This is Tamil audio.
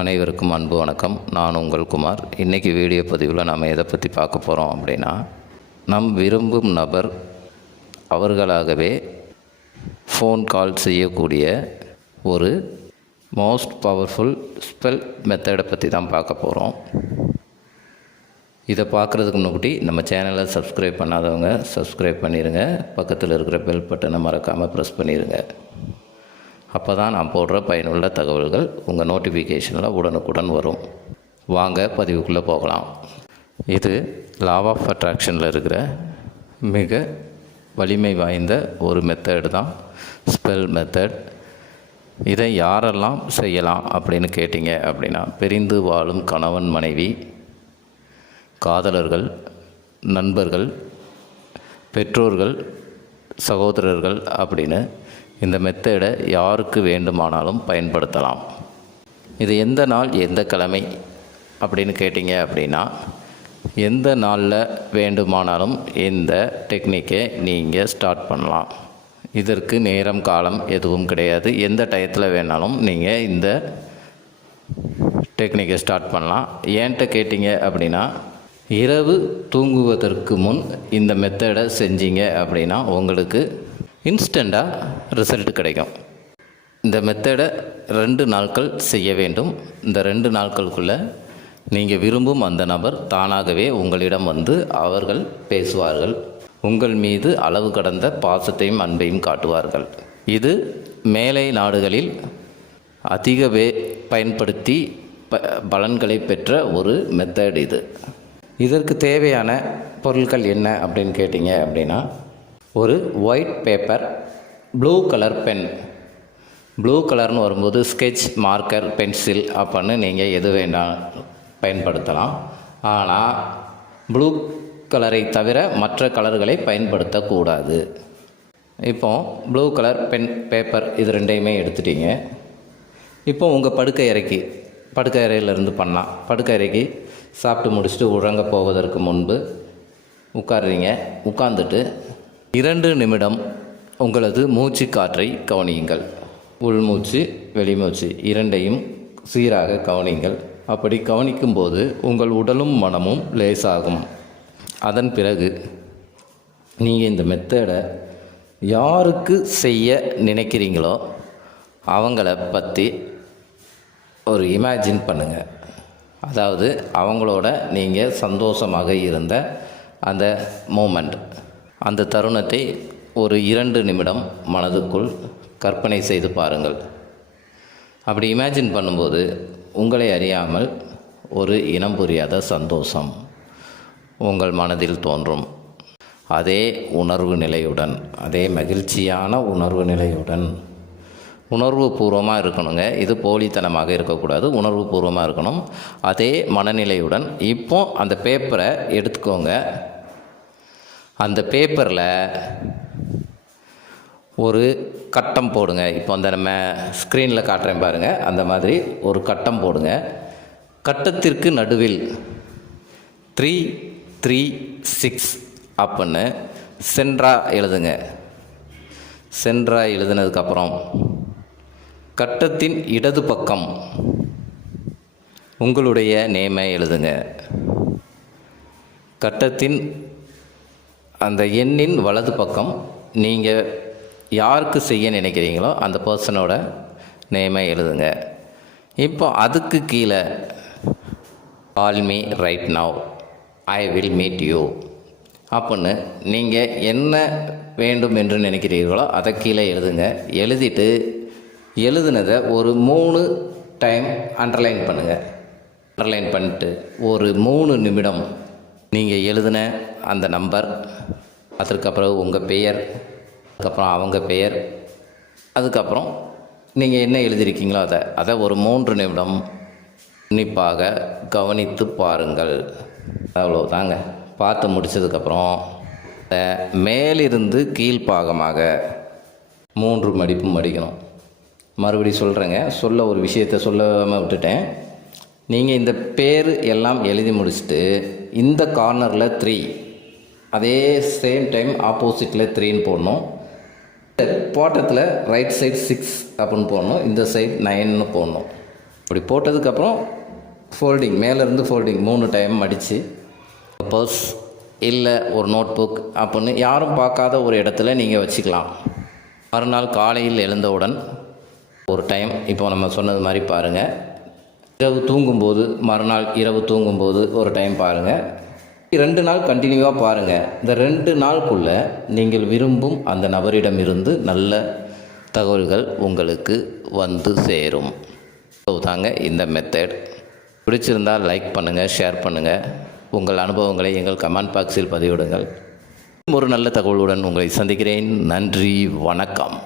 அனைவருக்கும் அன்பு வணக்கம். நான் உங்கள் குமார். இன்றைக்கி வீடியோ பதிவில் நம்ம எதை பற்றி பார்க்க போகிறோம் அப்படின்னா, நம் விரும்பும் நபர் அவர்களாகவே ஃபோன் கால் செய்யக்கூடிய ஒரு மோஸ்ட் பவர்ஃபுல் ஸ்பெல் மெத்தடை பற்றி தான் பார்க்க போகிறோம். இதை பார்க்குறதுக்கு முன்னாடி நம்ம சேனலை சப்ஸ்கிரைப் பண்ணாதவங்க சப்ஸ்கிரைப் பண்ணிடுங்க. பக்கத்தில் இருக்கிற பெல் பட்டனை மறக்காமல் ப்ரெஸ் பண்ணிடுங்க. அப்போ தான் நான் போடுற பயனுள்ள தகவல்கள் உங்கள் நோட்டிஃபிகேஷனில் உடனுக்குடன் வரும். வாங்க பதிவுக்குள்ளே போகலாம். இது லா ஆஃப் அட்ராக்ஷனில் இருக்கிற மிக வலிமை வாய்ந்த ஒரு மெத்தட் தான் ஸ்பெல் மெத்தட். இதை யாரெல்லாம் செய்யலாம் அப்படின்னு கேட்டிங்க அப்படின்னா, பிரிந்து வாழும் கணவன் மனைவி, காதலர்கள், நண்பர்கள், பெற்றோர்கள், சகோதரர்கள் அப்படின்னு இந்த மெத்தடை யாருக்கு வேண்டுமானாலும் பயன்படுத்தலாம். இது எந்த நாள் எந்த கிழமை அப்படின்னு கேட்டிங்க அப்படின்னா, எந்த நாளில் வேண்டுமானாலும் இந்த டெக்னிக்கை நீங்கள் ஸ்டார்ட் பண்ணலாம். இதற்கு நேரம் காலம் எதுவும் கிடையாது. எந்த டயத்தில் வேணாலும் நீங்கள் இந்த டெக்னிக்கை ஸ்டார்ட் பண்ணலாம். ஏன்ட்ட கேட்டிங்க அப்படின்னா, இரவு தூங்குவதற்கு முன் இந்த மெத்தடை செஞ்சீங்க அப்படின்னா உங்களுக்கு இன்ஸ்டண்ட்டாக ரிசல்ட் கிடைக்கும். இந்த மெத்தடை 2 நாட்கள் செய்ய வேண்டும். இந்த 2 நாட்களுக்குள்ளே நீங்கள் விரும்பும் அந்த நபர் தானாகவே உங்களிடம் வந்து அவர்கள் பேசுவார்கள். உங்கள் மீது அளவு கடந்த பாசத்தையும் அன்பையும் காட்டுவார்கள். இது மேலை நாடுகளில் அதிக பயன்படுத்தி பலன்களை பெற்ற ஒரு மெத்தட் இது. இதற்கு தேவையான பொருட்கள் என்ன அப்படின்னு கேட்டிங்க அப்படின்னா, ஒரு white paper, blue colour pen. Blue கலர்னு வரும்போது ஸ்கெட்ச், மார்க்கர், பென்சில் அப்படின்னு நீங்கள் எது வேண்டாம் பயன்படுத்தலாம். ஆனால் ப்ளூ கலரை தவிர மற்ற கலர்களை பயன்படுத்தக்கூடாது. இப்போது ப்ளூ கலர் பென், பேப்பர் இது 2யுமே எடுத்துட்டீங்க. இப்போ உங்கள் படுக்கை அறையிலேருந்து பண்ணலாம். படுக்கை அறைக்கு சாப்பிட்டு முடிச்சுட்டு உறங்க போவதற்கு முன்பு உட்காருறீங்க. உட்கார்ந்துட்டு 2 நிமிடம் உங்களது மூச்சு காற்றை கவனியுங்கள். உள்மூச்சு, வெளிமூச்சு 2யும் சீராக கவனியுங்கள். அப்படி கவனிக்கும்போது உங்கள் உடலும் மனமும் லேசாகும். அதன் பிறகு நீங்கள் இந்த மெத்தடை யாருக்கு செய்ய நினைக்கிறீங்களோ அவங்கள பற்றி ஒரு இமேஜின் பண்ணுங்கள். அதாவது அவங்களோட நீங்கள் சந்தோஷமாக இருந்த அந்த மூமெண்ட், அந்த தருணத்தை ஒரு 2 நிமிடம் மனதுக்குள் கற்பனை செய்து பாருங்கள். அப்படி இமேஜின் பண்ணும்போது உங்களை அறியாமல் ஒரு இனம் புரியாத சந்தோஷம் உங்கள் மனதில் தோன்றும். அதே உணர்வு நிலையுடன், அதே மகிழ்ச்சியான உணர்வு நிலையுடன், உணர்வு பூர்வமாக இருக்கணுங்க. இது போலித்தனமாக இருக்கக்கூடாது, உணர்வு பூர்வமாக இருக்கணும். அதே மனநிலையுடன் இப்போ அந்த பேப்பரை எடுத்துக்கோங்க. அந்த பேப்பரில் ஒரு கட்டம் போடுங்க. இப்போ அந்த நம்ம ஸ்க்ரீனில் காட்டுறேன் பாருங்கள், அந்த மாதிரி ஒரு கட்டம் போடுங்க. கட்டத்திற்கு நடுவில் 336 அப்படின்னு சென்ட்ராக எழுதுங்க. சென்ட்ராக எழுதுனதுக்கப்புறம் கட்டத்தின் இடது பக்கம் உங்களுடைய நேமை எழுதுங்க. கட்டத்தின் அந்த எண்ணின் வலது பக்கம் நீங்கள் யாருக்கு செய்ய நினைக்கிறீங்களோ அந்த பர்சனோட நேமை எழுதுங்க. இப்போ அதுக்கு கீழே call me right now, I will meet you அப்படின்னு நீங்கள் என்ன வேண்டும் என்று நினைக்கிறீர்களோ அதை கீழே எழுதுங்க. எழுதிட்டு எழுதுனதை ஒரு 3 டைம் அண்டர்லைன் பண்ணுங்கள். அண்டர்லைன் பண்ணிட்டு ஒரு 3 நிமிடம் நீங்கள் எழுதின அந்த நம்பர், அதற்கப்புறம் உங்கள் பெயர், அதுக்கப்புறம் அவங்க பெயர், அதுக்கப்புறம் நீங்கள் என்ன எழுதியிருக்கீங்களோ அதை ஒரு 3 நிமிடம் உன்னிப்பாக கவனித்து பாருங்கள். அவ்வளோதாங்க. பார்த்து முடித்ததுக்கப்புறம் மேலிருந்து கீழ்ப்பாகமாக 3 மடிப்பு மடிக்கணும். மறுபடி சொல்கிறேங்க, ஒரு விஷயத்தை சொல்லாமல் விட்டுட்டேன். நீங்கள் இந்த பேர் எல்லாம் எழுதி முடிச்சுட்டு இந்த கார்னரில் 3, அதே சேம் டைம் ஆப்போசிட்டில் 3ன்னு போடணும். போட்டத்தில் ரைட் சைடு 6 அப்படின்னு போடணும், இந்த சைடு 9ன்னு போடணும். இப்படி போட்டதுக்கப்புறம் ஃபோல்டிங், மேலேருந்து ஃபோல்டிங் 3 டைம் மடித்து பர்ஸ் இல்லை ஒரு நோட் புக் அப்படின்னு யாரும் பார்க்காத ஒரு இடத்துல நீங்கள் வச்சுக்கலாம். மறுநாள் காலையில் எழுந்தவுடன் ஒரு டைம் இப்போ நம்ம சொன்னது மாதிரி பாருங்கள். இரவு தூங்கும்போது, மறுநாள் இரவு தூங்கும்போது ஒரு டைம் பாருங்கள். 2 நாள் கண்டினியூவாக பாருங்கள். இந்த 2 நாளுக்குள்ளே நீங்கள் விரும்பும் அந்த நபரிடமிருந்து நல்ல தகவல்கள் உங்களுக்கு வந்து சேரும். தாங்க இந்த மெத்தட். பிடிச்சிருந்தால் லைக் பண்ணுங்கள், ஷேர் பண்ணுங்கள். உங்கள் அனுபவங்களை எங்கள் கமெண்ட் பாக்ஸில் பதிவிடுங்கள். ஒரு நல்ல தகவலுடன் உங்களை சந்திக்கிறேன். நன்றி, வணக்கம்.